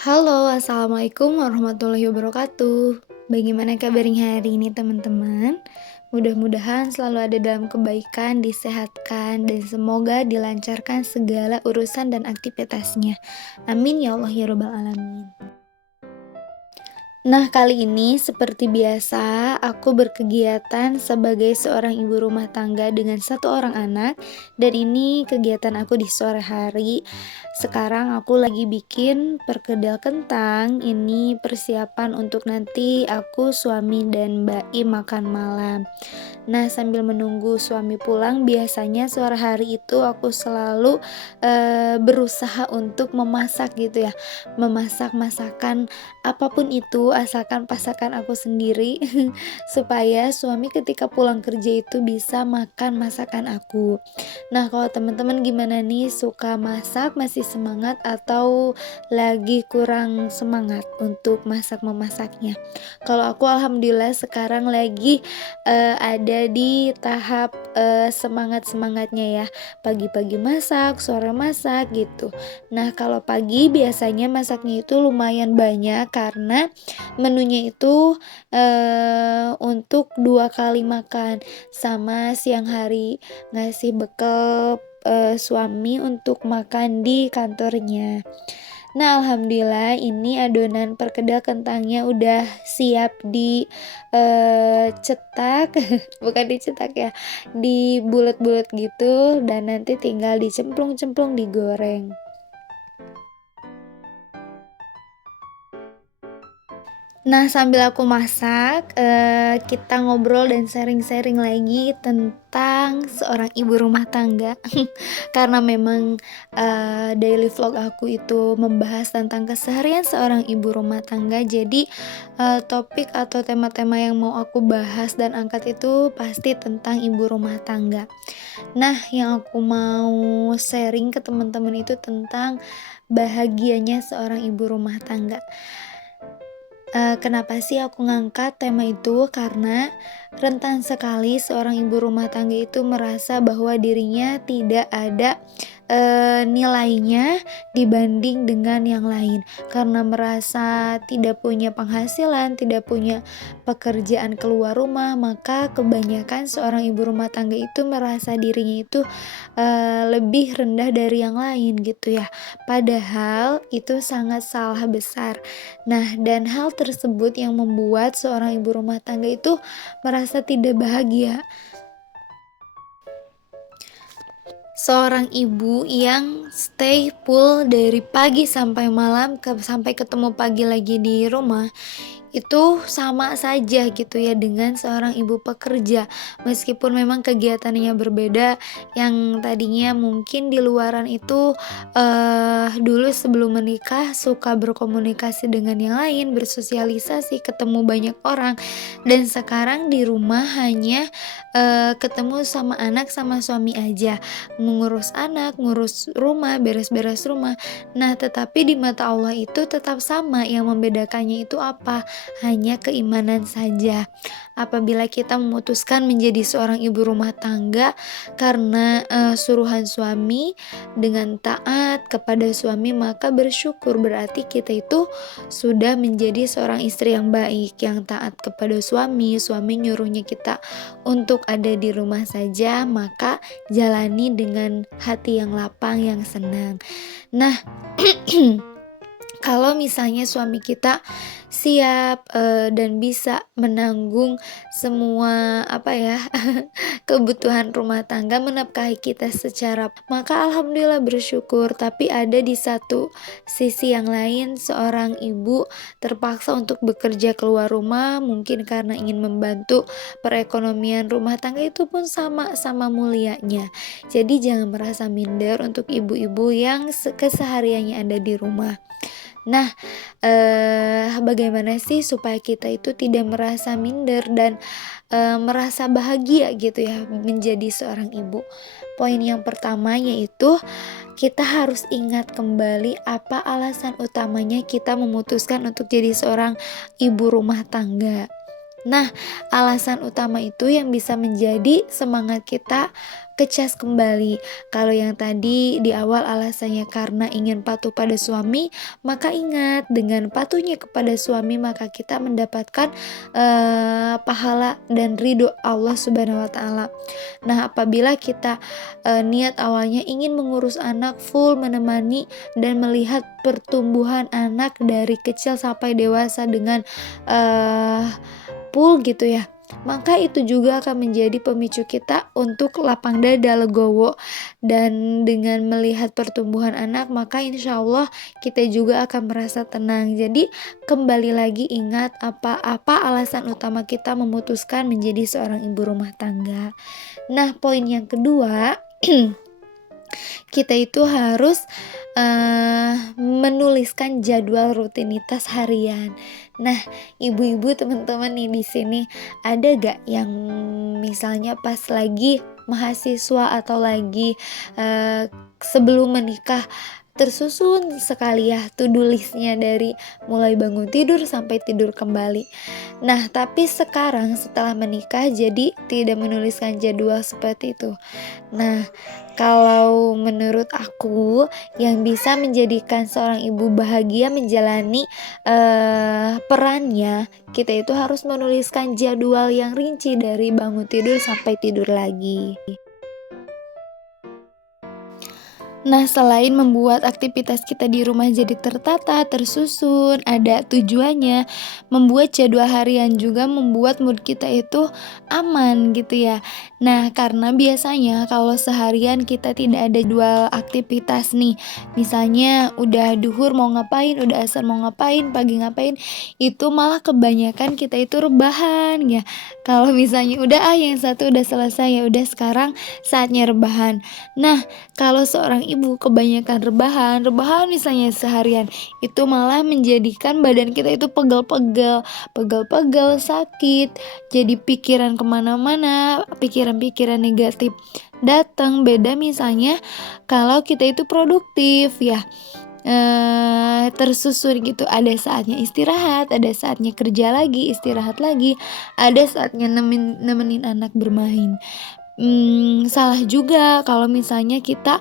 Halo, assalamualaikum warahmatullahi wabarakatuh. Bagaimana kabarnya hari ini, teman-teman? Mudah-mudahan selalu ada dalam kebaikan, disehatkan, dan semoga dilancarkan segala urusan dan aktivitasnya. Amin ya Allah ya Rabbal 'Alamin. Nah, kali ini seperti biasa, aku berkegiatan sebagai seorang ibu rumah tangga dengan satu orang anak, dan ini kegiatan aku di sore hari. Sekarang aku lagi bikin perkedel kentang. Ini persiapan untuk nanti aku, suami, dan Mbak I makan malam. Nah, sambil menunggu suami pulang, biasanya sore hari itu aku selalu berusaha untuk memasak gitu ya. Memasak masakan apapun itu, asalkan masakan aku sendiri supaya suami ketika pulang kerja itu bisa makan masakan aku. Nah, kalau teman-teman gimana nih, suka masak, masih semangat atau lagi kurang semangat untuk masak-memasaknya? Kalau aku alhamdulillah sekarang lagi ada di tahap semangat-semangatnya ya. Pagi-pagi masak, sore masak gitu. Nah, kalau pagi biasanya masaknya itu lumayan banyak karena menunya itu untuk 2 kali makan, sama siang hari ngasih bekal suami untuk makan di kantornya. Nah, alhamdulillah ini adonan perkedel kentangnya udah siap cetak, bukan dicetak ya, dibulet-bulet gitu, dan nanti tinggal dicemplung-cemplung, digoreng. Nah, sambil aku masak, kita ngobrol dan sharing-sharing lagi tentang seorang ibu rumah tangga. Karena memang, daily vlog aku itu membahas tentang keseharian seorang ibu rumah tangga, jadi, topik atau tema-tema yang mau aku bahas dan angkat itu pasti tentang ibu rumah tangga. Nah, yang aku mau sharing ke teman-teman itu tentang bahagianya seorang ibu rumah tangga. Kenapa sih aku ngangkat tema itu? Karena rentan sekali seorang ibu rumah tangga itu merasa bahwa dirinya tidak ada, nilainya dibanding dengan yang lain. Karena merasa tidak punya penghasilan, tidak punya pekerjaan keluar rumah, maka kebanyakan seorang ibu rumah tangga itu merasa dirinya itu, lebih rendah dari yang lain gitu ya. Padahal itu sangat salah besar. Nah, dan hal tersebut yang membuat seorang ibu rumah tangga itu merasa tidak bahagia. Seorang ibu yang stay full dari pagi sampai malam, sampai ketemu pagi lagi di rumah, itu sama saja gitu ya dengan seorang ibu pekerja. Meskipun memang kegiatannya berbeda, yang tadinya mungkin di luaran itu, dulu sebelum menikah suka berkomunikasi dengan yang lain, bersosialisasi, ketemu banyak orang, dan sekarang di rumah hanya, ketemu sama anak sama suami aja, mengurus anak, ngurus rumah, beres-beres rumah. Nah, tetapi di mata Allah itu tetap sama, yang membedakannya itu apa? Hanya keimanan saja. Apabila kita memutuskan menjadi seorang ibu rumah tangga karena, suruhan suami, dengan taat kepada suami, maka bersyukur, berarti kita itu sudah menjadi seorang istri yang baik, yang taat kepada suami. Suami nyuruhnya kita untuk ada di rumah saja, maka jalani dengan hati yang lapang, yang senang. Nah, kalau misalnya suami kita siap, dan bisa menanggung semua, apa ya, kebutuhan rumah tangga, menafkahi kita secara, maka alhamdulillah bersyukur. Tapi ada di satu sisi yang lain, seorang ibu terpaksa untuk bekerja keluar rumah, mungkin karena ingin membantu perekonomian rumah tangga, itu pun sama-sama mulianya. Jadi jangan merasa minder untuk ibu-ibu yang kesehariannya ada di rumah. Nah, bagaimana sih supaya kita itu tidak merasa minder dan, merasa bahagia gitu ya menjadi seorang ibu? Poin yang pertama yaitu kita harus ingat kembali apa alasan utamanya kita memutuskan untuk jadi seorang ibu rumah tangga. Nah, alasan utama itu yang bisa menjadi semangat kita kecas kembali. Kalau yang tadi di awal alasannya karena ingin patuh pada suami, maka ingat dengan patuhnya kepada suami maka kita mendapatkan pahala dan ridho Allah Subhanahu wa taala. Nah, apabila kita niat awalnya ingin mengurus anak, full menemani dan melihat pertumbuhan anak dari kecil sampai dewasa dengan eee, full gitu ya, maka itu juga akan menjadi pemicu kita untuk lapang dada, legowo, dan dengan melihat pertumbuhan anak maka insya Allah kita juga akan merasa tenang. Jadi kembali lagi ingat apa alasan utama kita memutuskan menjadi seorang ibu rumah tangga. Nah, poin yang kedua, kita itu harus menuliskan jadwal rutinitas harian. Nah, ibu-ibu teman-teman nih di sini, ada gak yang misalnya pas lagi mahasiswa atau lagi sebelum menikah tersusun sekali ya to-do list-nya dari mulai bangun tidur sampai tidur kembali. Nah, tapi sekarang setelah menikah jadi tidak menuliskan jadwal seperti itu. Nah, kalau menurut aku yang bisa menjadikan seorang ibu bahagia menjalani perannya, kita itu harus menuliskan jadwal yang rinci dari bangun tidur sampai tidur lagi. Nah, selain membuat aktivitas kita di rumah jadi tertata, tersusun, ada tujuannya, membuat jadwal harian juga membuat mood kita itu aman gitu ya. Nah, karena biasanya kalau seharian kita tidak ada jadwal aktivitas nih, misalnya udah duhur mau ngapain, udah asar mau ngapain, pagi ngapain, itu malah kebanyakan kita itu rebahan ya. Kalau misalnya udah yang satu udah selesai ya udah sekarang saatnya rebahan. Nah, kalau seorang ibu kebanyakan rebahan misalnya seharian, itu malah menjadikan badan kita itu pegel-pegel, sakit, jadi pikiran kemana-mana, pikiran-pikiran negatif datang. Beda misalnya kalau kita itu produktif ya, tersusun gitu, ada saatnya istirahat, ada saatnya kerja lagi, istirahat lagi, ada saatnya nemenin anak bermain. Salah juga kalau misalnya kita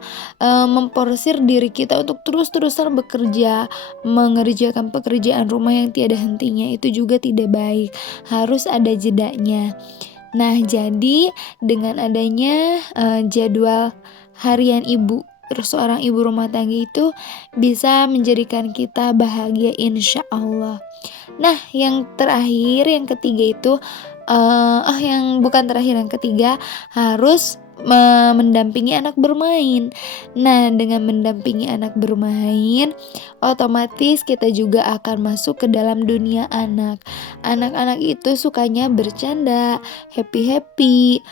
memporsir diri kita untuk terus-terusan bekerja, mengerjakan pekerjaan rumah yang tiada hentinya, itu juga tidak baik, harus ada jedanya. Nah, jadi dengan adanya jadwal harian ibu, terus seorang ibu rumah tangga itu bisa menjadikan kita bahagia insya Allah. Nah, yang terakhir, yang ketiga itu, yang bukan terakhir, yang ketiga harus mendampingi anak bermain. Nah, dengan mendampingi anak bermain, otomatis kita juga akan masuk ke dalam dunia anak. Anak-anak itu sukanya bercanda, happy-happy,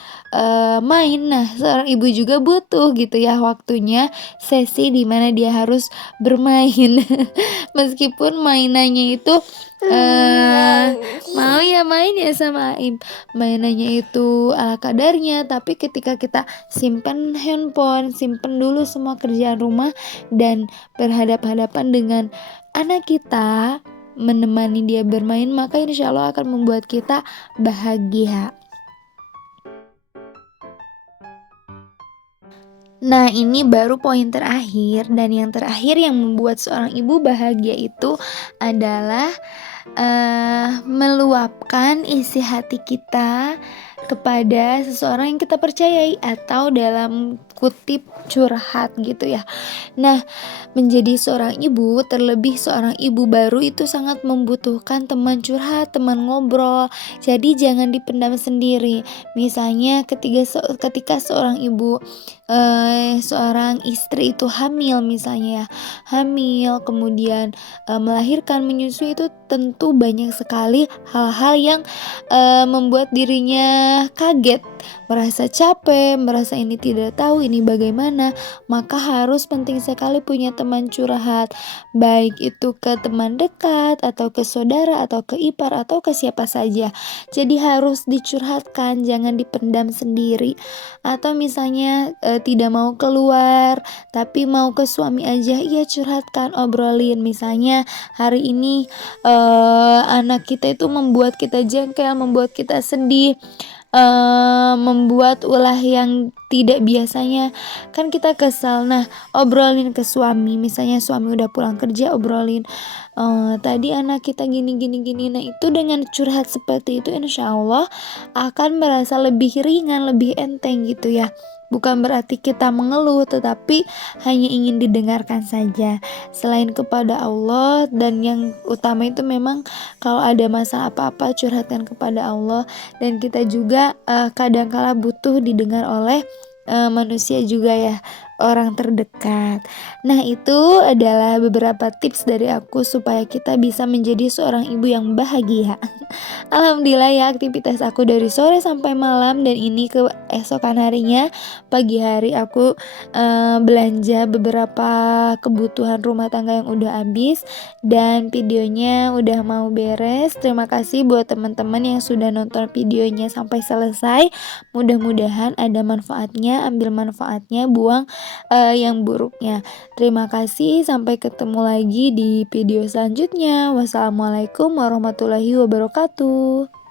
main. Nah, seorang ibu juga butuh gitu ya waktunya, sesi di mana dia harus bermain. Meskipun mainannya itu mau ya main ya sama Aib, mainannya itu ala kadarnya, tapi ketika kita simpen handphone, simpen dulu semua kerjaan rumah dan berhadap-hadapan dengan anak kita, menemani dia bermain, maka insya Allah akan membuat kita bahagia. Nah, ini baru poin terakhir, dan yang terakhir yang membuat seorang ibu bahagia itu adalah meluapkan isi hati kita kepada seseorang yang kita percayai, atau dalam kutip curhat gitu ya. Nah, menjadi seorang ibu, terlebih seorang ibu baru, itu sangat membutuhkan teman curhat, teman ngobrol. Jadi jangan dipendam sendiri. Misalnya ketika seorang ibu, seorang istri itu hamil misalnya ya, hamil kemudian melahirkan, menyusui, itu tentu banyak sekali hal-hal yang membuat dirinya kaget, merasa capek, merasa ini tidak tahu ini bagaimana. Maka harus penting sekali punya teman curhat, baik itu ke teman dekat atau ke saudara atau ke ipar atau ke siapa saja. Jadi harus dicurhatkan, jangan dipendam sendiri. Atau misalnya tidak mau keluar tapi mau ke suami aja, iya curhatkan, obrolin. Misalnya hari ini anak kita itu membuat kita jengkel, membuat kita sedih, membuat ulah yang tidak biasanya. Kan kita kesal, nah obrolin ke suami, misalnya suami udah pulang kerja obrolin, "Tadi anak kita gini gini gini." Nah itu dengan curhat seperti itu insya Allah akan merasa lebih ringan, lebih enteng gitu ya. Bukan berarti kita mengeluh, tetapi hanya ingin didengarkan saja. Selain kepada Allah dan yang utama itu memang kalau ada masalah apa-apa curhatkan kepada Allah, dan kita juga, kadang kala butuh didengar oleh, manusia juga ya, orang terdekat. Nah itu adalah beberapa tips dari aku supaya kita bisa menjadi seorang ibu yang bahagia. Alhamdulillah ya aktivitas aku dari sore sampai malam dan ini keesokan harinya, pagi hari aku, belanja beberapa kebutuhan rumah tangga yang udah habis dan videonya udah mau beres. Terima kasih buat teman-teman yang sudah nonton videonya sampai selesai. Mudah-mudahan ada manfaatnya, ambil manfaatnya, buang, yang buruknya. Terima kasih, sampai ketemu lagi di video selanjutnya. Wassalamualaikum warahmatullahi wabarakatuh.